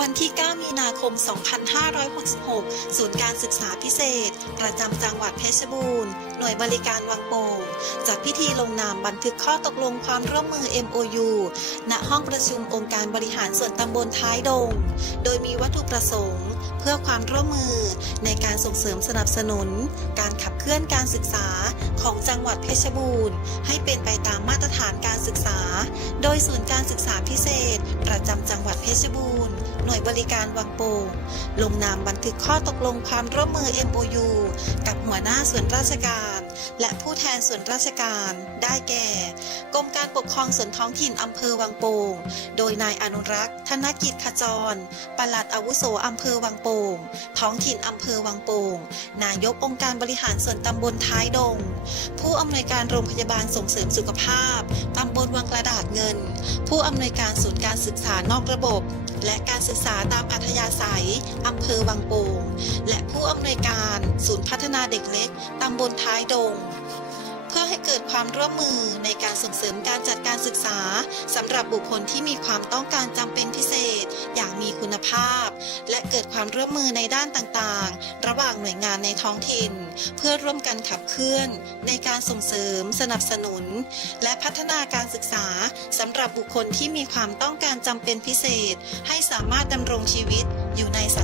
วันที่ 9 มีนาคม 2566 ศูนย์การศึกษาพิเศษ ประจำจังหวัดเพชรบูรณ์ หน่วยบริการวังโป่งจัดพิธีลงนามบันทึกข้อตกลงความร่วมมือ MOU ณ ห้องประชุมองค์การบริหารส่วนตำบลท้ายดง โดยมีวัตถุประสงค์ เพื่อความร่วมมือในการส่งเสริมสนับสนุน การขับเคลื่อนการศึกษาของจังหวัดเพชรบูรณ์ ให้เป็นไปตามมาตรฐานการศึกษา โดยศูนย์การศึกษาพิเศษประจำจังหวัดเพชรบูรณ์ หน่วยบริการวังโป่งลงนามบันทึกข้อตกลงความร่วมมือ MOU กับหัวหน้าส่วนราชการ และผู้แทนส่วนราชการ ได้แก่ กรมการปกครองส่วนท้องถิ่นอำเภอวังโป่ง โดยนายอนุรักษ์ธนกิจขจร ปลัดอาวุโสอำเภอวังโป่ง ท้องถิ่นอำเภอวังโป่ง นายกองค์การบริหารส่วนตำบลท้ายดง ผู้อำนวยการโรงพยาบาลส่งเสริมสุขภาพ ตำบลวังกระดาษเงิน ผู้อำนวยการศูนย์การศึกษานอกระบบ และการศึกษาตามอัธยาศัยอำเภอวังโป่งและผู้อำนวยการศูนย์พัฒนาเด็กเล็กตำบลท้ายดง เพื่อให้เกิดความร่วมมือในการส่งเสริมการจัดการศึกษาสำหรับบุคคลที่มีความต้องการจำเป็นพิเศษ อย่างมีคุณภาพ และเกิดความร่วมมือในด้านต่างๆ ระหว่างหน่วยงานในท้องถิ่น เพื่อร่วมกันขับเคลื่อน ในการส่งเสริม สนับสนุน และพัฒนาการศึกษาสำหรับบุคคลที่มีความต้องการจำเป็นพิเศษ ให้สามารถดำรงชีวิตอยู่ในสัง